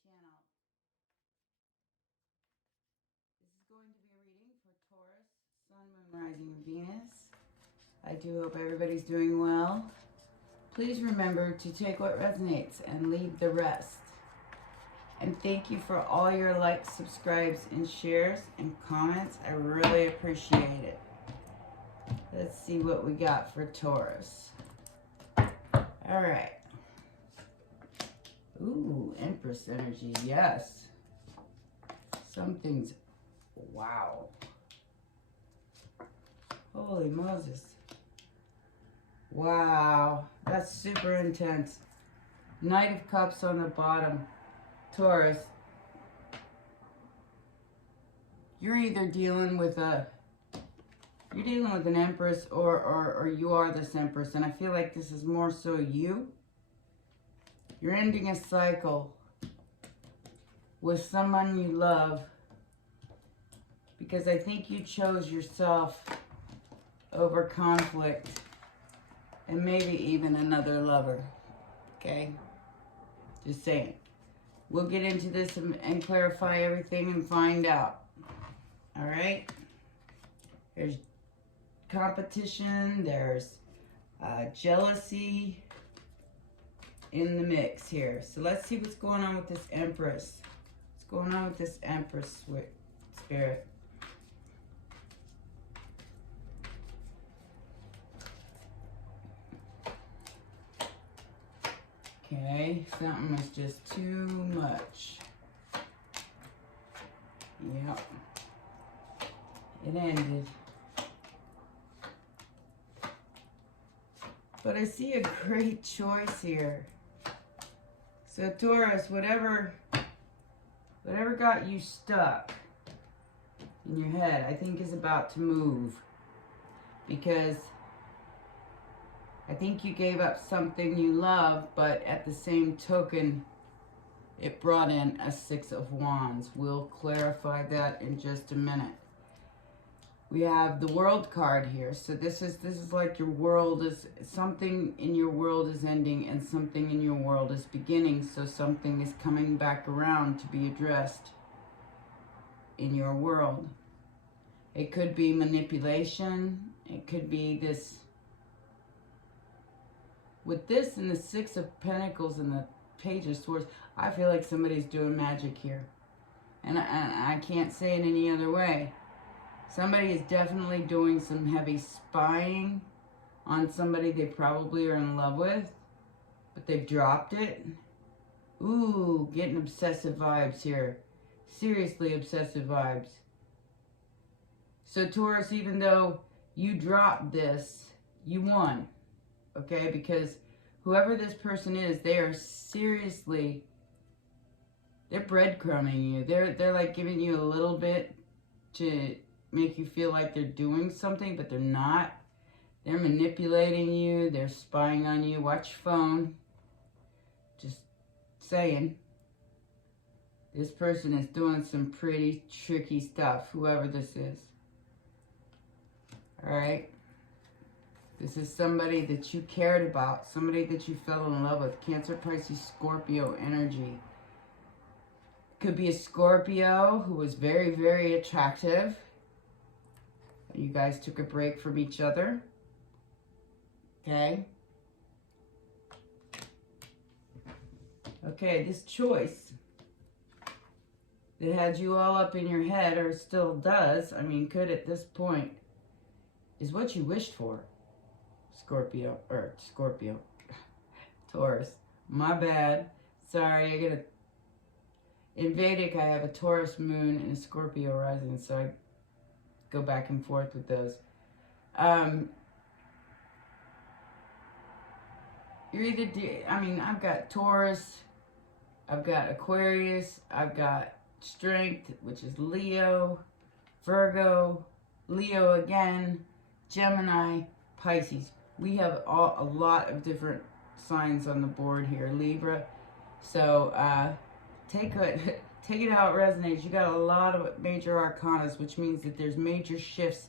channel. This is going to be a reading for Taurus, Sun, Moon, Rising, and Venus. I do hope everybody's doing well. Please remember to take what resonates and leave the rest. And thank you for all your likes, subscribes, and shares and comments. I really appreciate it. Let's see what we got for Taurus. All right. Ooh, Empress energy, yes. Something's, wow. Holy Moses. Wow, that's super intense. Knight of Cups on the bottom. Taurus, you're either dealing with an Empress or you are this Empress, and I feel like this is more so you. You're ending a cycle with someone you love because I think you chose yourself over conflict and maybe even another lover, okay? Just saying. We'll get into this and clarify everything and find out, all right? There's competition, there's jealousy in the mix here. So let's see what's going on with this Empress. What's going on with this Empress spirit? Okay, something was just too much. Yep. It ended. But I see a great choice here. So Taurus, whatever got you stuck in your head, I think is about to move. Because I think you gave up something you love, but at the same token, it brought in a Six of Wands. We'll clarify that in just a minute. We have the World card here. So this is like your world is, something in your world is ending and something in your world is beginning. So something is coming back around to be addressed in your world. It could be manipulation. It could be this. With this and the Six of Pentacles and the Page of Swords, I feel like somebody's doing magic here. And I can't say it any other way. Somebody is definitely doing some heavy spying on somebody they probably are in love with, but they've dropped it. Ooh, getting obsessive vibes here. Seriously obsessive vibes. So Taurus, even though you dropped this, you won. Okay, because whoever this person is, they are seriously, they're breadcrumbing you. They're like giving you a little bit to make you feel like they're doing something, but they're not. They're manipulating you. They're spying on you. Watch your phone. Just saying. This person is doing some pretty tricky stuff, whoever this is. All right. This is somebody that you cared about, somebody that you fell in love with. Cancer, Pisces, Scorpio energy. Could be a Scorpio who was very, very attractive. You guys took a break from each other. Okay. Okay, this choice that had you all up in your head, or still does, I mean, could at this point, is what you wished for. Scorpio, Taurus. My bad. Sorry, in Vedic, I have a Taurus moon and a Scorpio rising, so I go back and forth with those. You're either, I've got Taurus, I've got Aquarius, I've got Strength, which is Leo, Virgo, Leo again, Gemini, Pisces. We have a lot of different signs on the board here. Libra. So take it how it resonates. You got a lot of major arcanas, which means that there's major shifts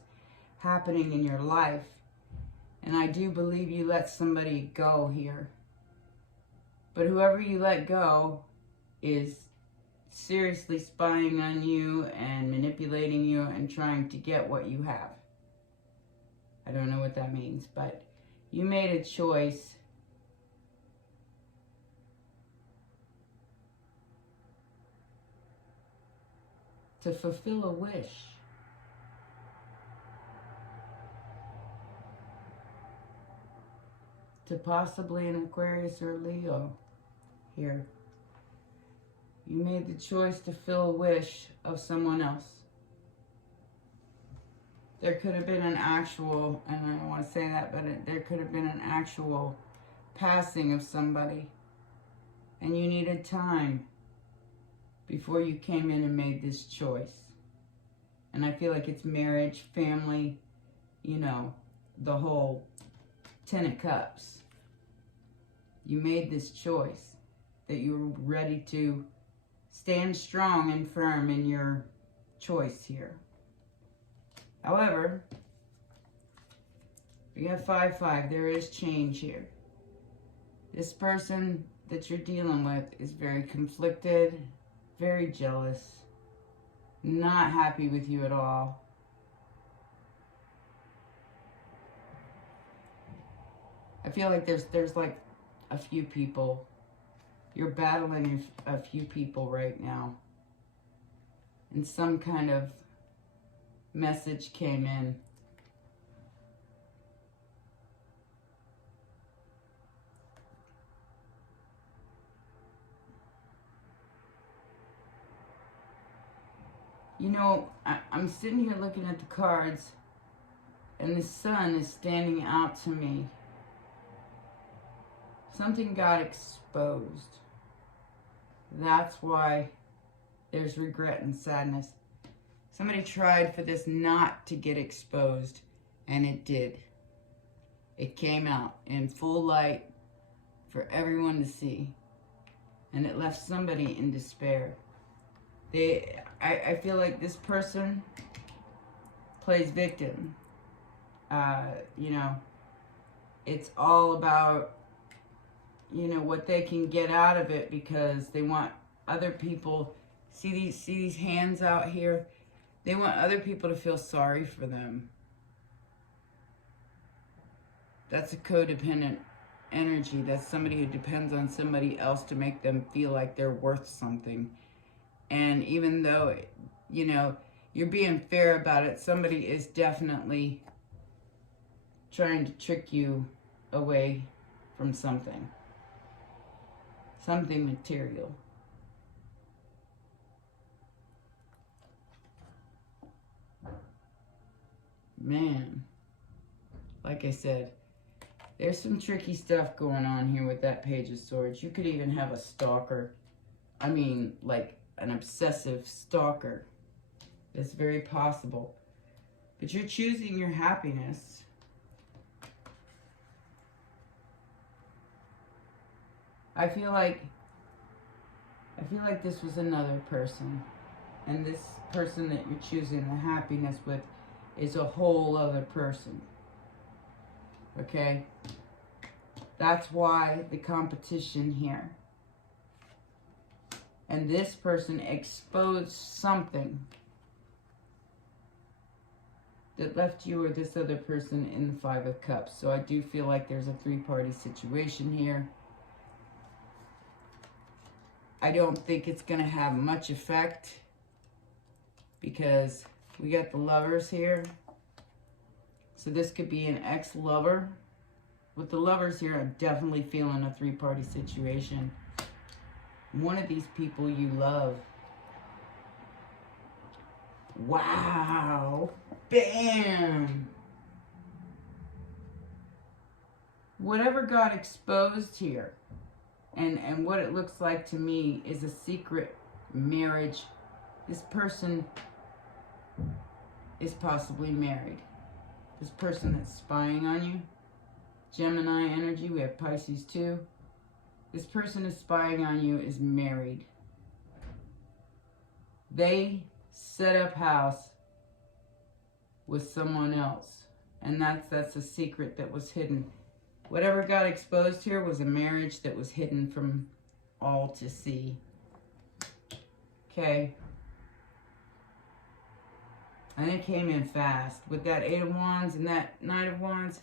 happening in your life. And I do believe you let somebody go here. But whoever you let go is seriously spying on you and manipulating you and trying to get what you have. I don't know what that means, but you made a choice to fulfill a wish. To possibly an Aquarius or a Leo here. You made the choice to fill a wish of someone else. There could have been an actual, and I don't want to say that, but there could have been an actual passing of somebody. And you needed time before you came in and made this choice. And I feel like it's marriage, family, you know, the whole 10 of Cups. You made this choice that you were ready to stand strong and firm in your choice here. However, we have 5-5. There is change here. This person that you're dealing with is very conflicted, very jealous, not happy with you at all. I feel like there's like a few people. You're battling a few people right now. And some kind of message came in. You know, I'm sitting here looking at the cards, and the sun is standing out to me. Something got exposed. That's why there's regret and sadness. Somebody tried for this not to get exposed, and it did. It came out in full light for everyone to see, and it left somebody in despair. I feel like this person plays victim. You know, it's all about, you know, what they can get out of it because they want other people, see these hands out here? They want other people to feel sorry for them. That's a codependent energy. That's somebody who depends on somebody else to make them feel like they're worth something. And even though, you know, you're being fair about it, somebody is definitely trying to trick you away from something. Something material. Man, like I said, there's some tricky stuff going on here with that Page of Swords. You could even have a stalker. I mean, like an obsessive stalker. It's very possible. But you're choosing your happiness. I feel like this was another person. And this person that you're choosing the happiness with is a whole other person. Okay? That's why the competition here. And this person exposed something that left you or this other person in the 5 of Cups. So I do feel like there's a 3-party situation here. I don't think it's going to have much effect because we got the Lovers here. So this could be an ex-lover. With the Lovers here, I'm definitely feeling a 3-party situation. One of these people you love. Wow. Bam. Whatever got exposed here, and what it looks like to me is a secret marriage. This person is possibly married. This person that's spying on you. Gemini energy, we have Pisces too. This person is spying on you is married. They set up house with someone else. And that's a secret that was hidden. Whatever got exposed here was a marriage that was hidden from all to see. Okay. And it came in fast. With that 8 of Wands and that Knight of Wands,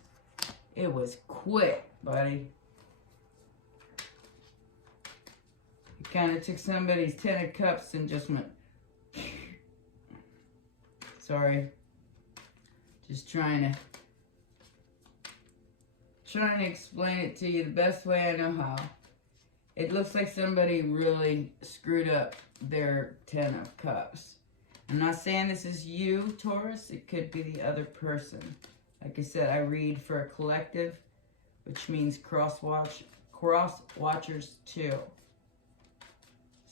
it was quick, buddy. It kind of took somebody's 10 of Cups and just went... Sorry. Just trying to explain it to you the best way I know how. It looks like somebody really screwed up their 10 of Cups. I'm not saying this is you, Taurus. It could be the other person. Like I said, I read for a collective, which means cross watchers too.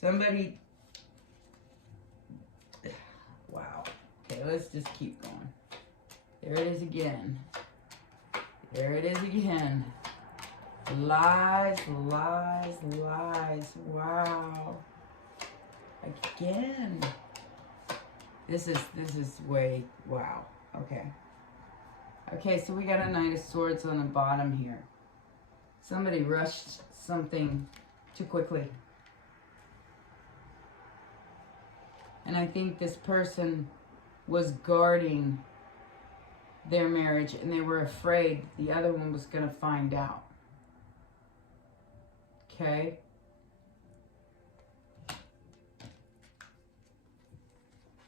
Somebody... Wow. Okay, let's just keep going. There it is again. There it is again. Lies, lies, lies. Wow. Again. This is way, wow. Okay. Okay, so we got a Knight of Swords on the bottom here. Somebody rushed something too quickly. And I think this person was guarding their marriage and they were afraid the other one was going to find out. Okay?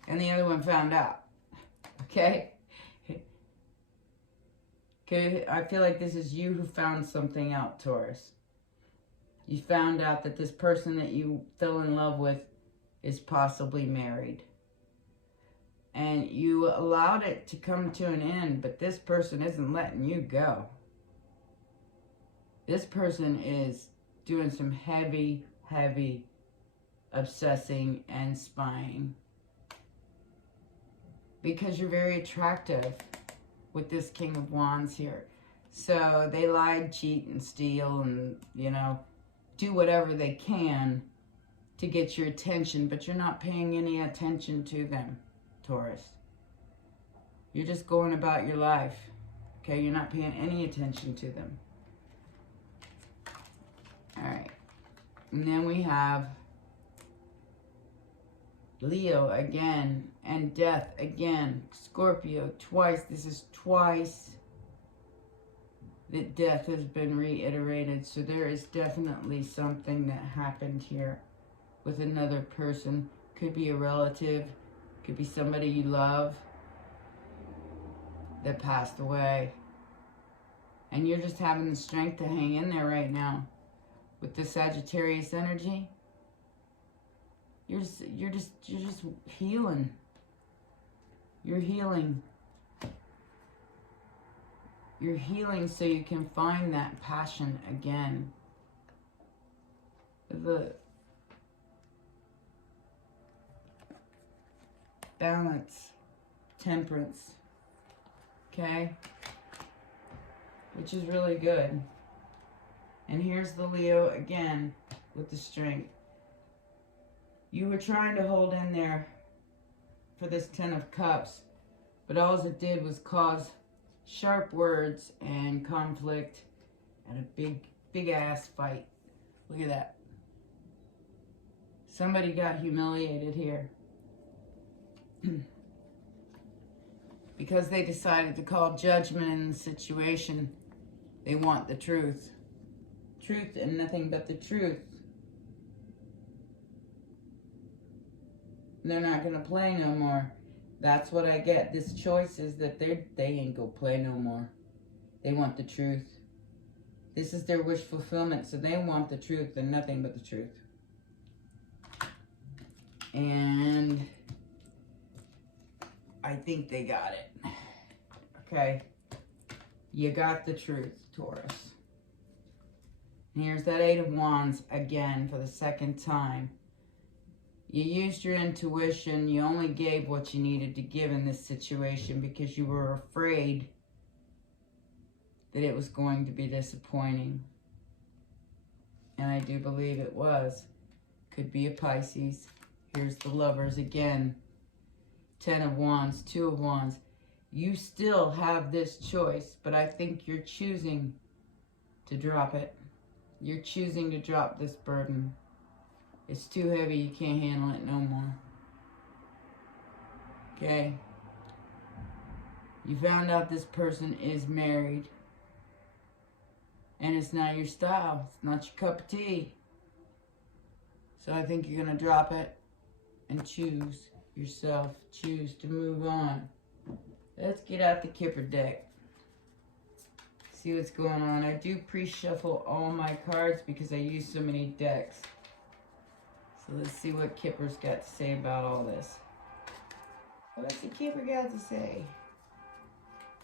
And the other one found out. Okay? Okay, I feel like this is you who found something out, Taurus. You found out that this person that you fell in love with is possibly married. And you allowed it to come to an end, but this person isn't letting you go. This person is doing some heavy, heavy obsessing and spying. Because you're very attractive with this King of Wands here. So they lied, cheat, and steal and, you know, do whatever they can to get your attention, but you're not paying any attention to them, Taurus. You're just going about your life, okay? You're not paying any attention to them. All right. And then we have Leo again, and Death again. Scorpio twice. This is twice that Death has been reiterated. So there is definitely something that happened here with another person. Could be a relative. Could be somebody you love that passed away. And you're just having the strength to hang in there right now. With the Sagittarius energy. You're just healing. You're healing. You're healing so you can find that passion again. The balance, temperance, okay? Which is really good. And here's the Leo again with the strength. You were trying to hold in there for this 10 of Cups, but all it did was cause sharp words and conflict and a big ass fight. Look at that. Somebody got humiliated here. Because they decided to call judgment in the situation. They want the truth. Truth and nothing but the truth. They're not going to play no more. That's what I get. This choice is that they ain't going to play no more. They want the truth. This is their wish fulfillment. So they want the truth and nothing but the truth. And I think they got it. Okay. You got the truth, Taurus. And here's that 8 of Wands again for the second time. You used your intuition. You only gave what you needed to give in this situation because you were afraid that it was going to be disappointing. And I do believe it was. Could be a Pisces. Here's the Lovers again. 10 of Wands, 2 of Wands. You still have this choice, but I think you're choosing to drop it. You're choosing to drop this burden. It's too heavy. You can't handle it no more. Okay? You found out this person is married. And it's not your style. It's not your cup of tea. So I think you're going to drop it and choose yourself. Choose to move on. Let's get out the Kipper deck. See what's going on. I do pre-shuffle all my cards because I use so many decks. So let's see what Kipper's got to say about all this. What's the Kipper got to say?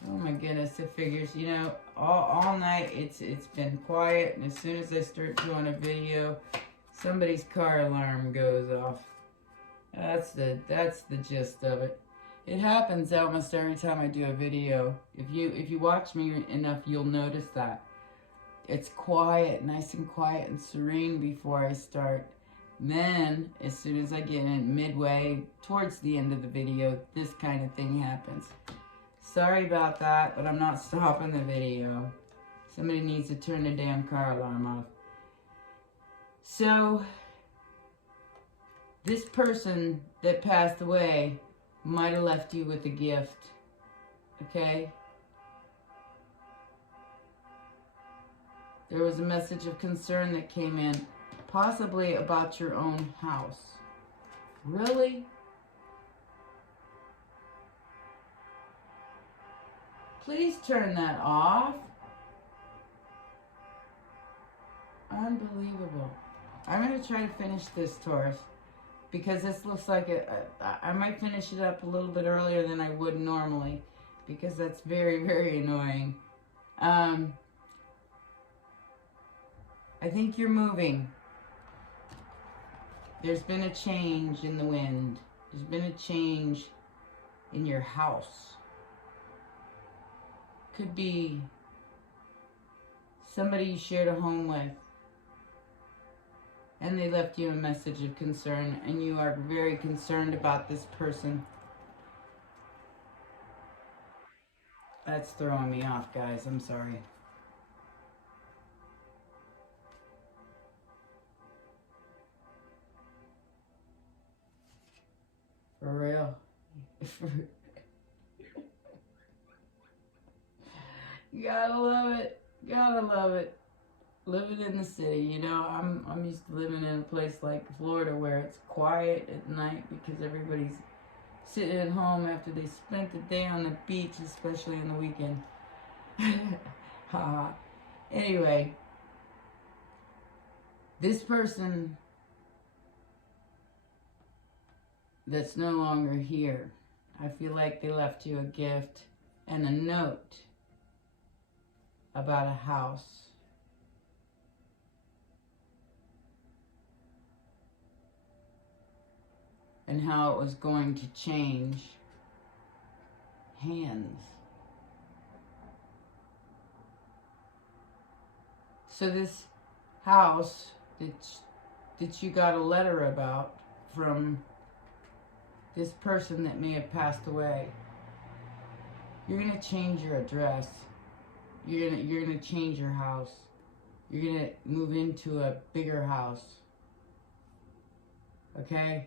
Oh my goodness, it figures, you know, all night it's been quiet, and as soon as I start doing a video, somebody's car alarm goes off. That's the gist of it. It happens almost every time I do a video. If you watch me enough, you'll notice that. It's quiet, nice and quiet and serene before I start. Then, as soon as I get in midway, towards the end of the video, this kind of thing happens. Sorry about that, but I'm not stopping the video. Somebody needs to turn the damn car alarm off. So, this person that passed away might have left you with a gift, okay? There was a message of concern that came in, possibly about your own house. Really? Please turn that off. Unbelievable. I'm going to try to finish this, Taurus, because this looks like I might finish it up a little bit earlier than I would normally, because that's very, very annoying. I think you're moving. There's been a change in the wind. There's been a change in your house. Could be somebody you shared a home with, and they left you a message of concern, and you are very concerned about this person. That's throwing me off, guys. I'm sorry. For real. Gotta love it. Gotta love it. Living in the city, you know, I'm used to living in a place like Florida where it's quiet at night because everybody's sitting at home after they spent the day on the beach, especially on the weekend. Anyway, this person that's no longer here, I feel like they left you a gift and a note about a house. And how it was going to change hands. So this house that you got a letter about from this person that may have passed away, you're gonna change your address. You're gonna change your house. You're gonna move into a bigger house. Okay?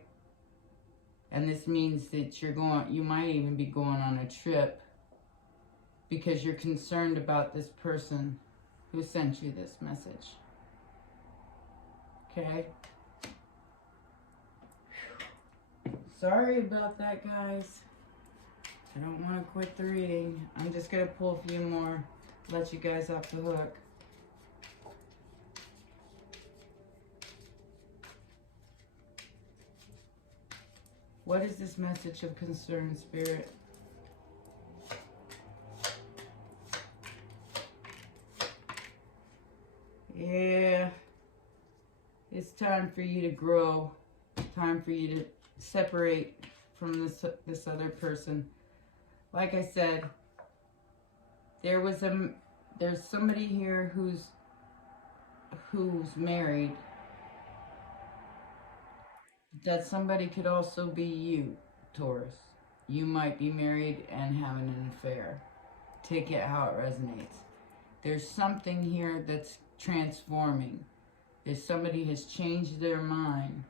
And this means that you might even be going on a trip because you're concerned about this person who sent you this message. Okay? Sorry about that, guys. I don't want to quit the reading. I'm just going to pull a few more, let you guys off the hook. What is this message of concern, Spirit? Yeah. It's time for you to grow. Time for you to separate from this other person. Like I said, there's somebody here who's married. That somebody could also be you, Taurus. You might be married and having an affair. Take it how it resonates. There's something here that's transforming. if somebody has changed their mind,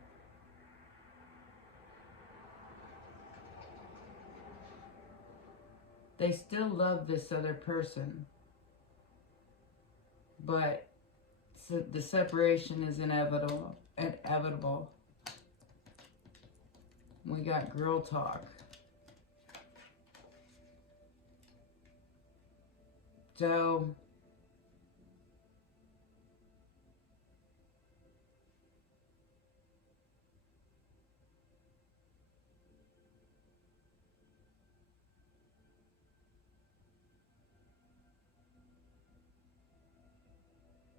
they still love this other person, but the separation is inevitable. We got girl talk. So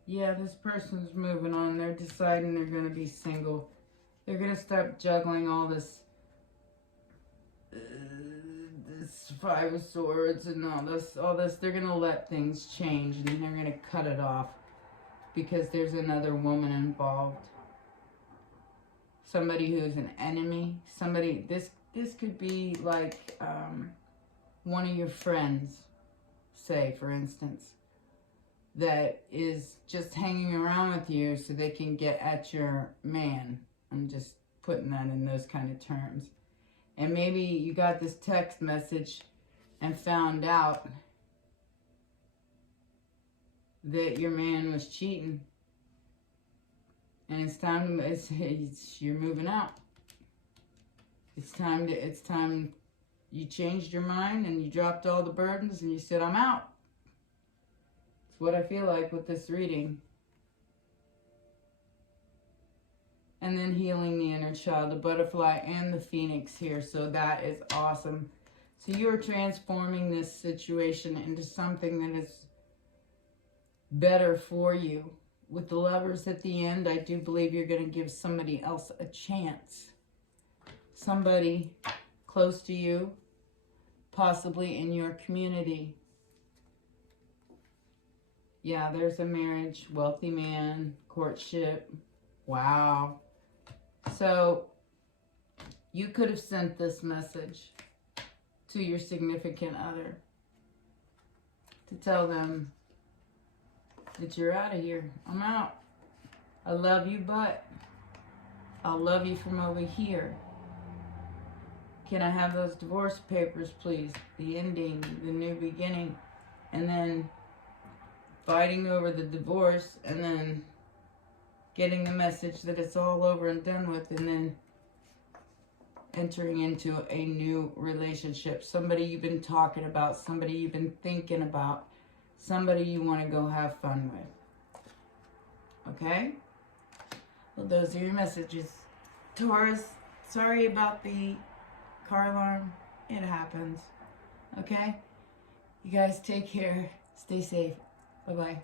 yeah, this person's moving on. They're deciding they're going to be single. They're going to stop juggling all this Five of Swords and all this. They're going to let things change, and they're going to cut it off because there's another woman involved. Somebody who's an enemy. Somebody, this could be like one of your friends, say, for instance, that is just hanging around with you so they can get at your man. I'm just putting that in those kind of terms. And maybe you got this text message and found out that your man was cheating. And it's time you're moving out. It's time you changed your mind and you dropped all the burdens and you said, I'm out. It's what I feel like with this reading. And then healing the inner child, the butterfly and the phoenix here. So that is awesome. So you're transforming this situation into something that is better for you. With the Lovers at the end, I do believe you're going to give somebody else a chance. Somebody close to you, possibly in your community. Yeah, there's a marriage, wealthy man, courtship. Wow. So you could have sent this message to your significant other to tell them that you're out of here. I'm out. I love you, but I'll love you from over here. Can I have those divorce papers, please? The ending, the new beginning. And then fighting over the divorce, and then getting the message that it's all over and done with, and then entering into a new relationship. Somebody you've been talking about, somebody you've been thinking about, somebody you want to go have fun with. Okay? Well, those are your messages. Taurus, sorry about the car alarm. It happens. Okay? You guys take care. Stay safe. Bye-bye.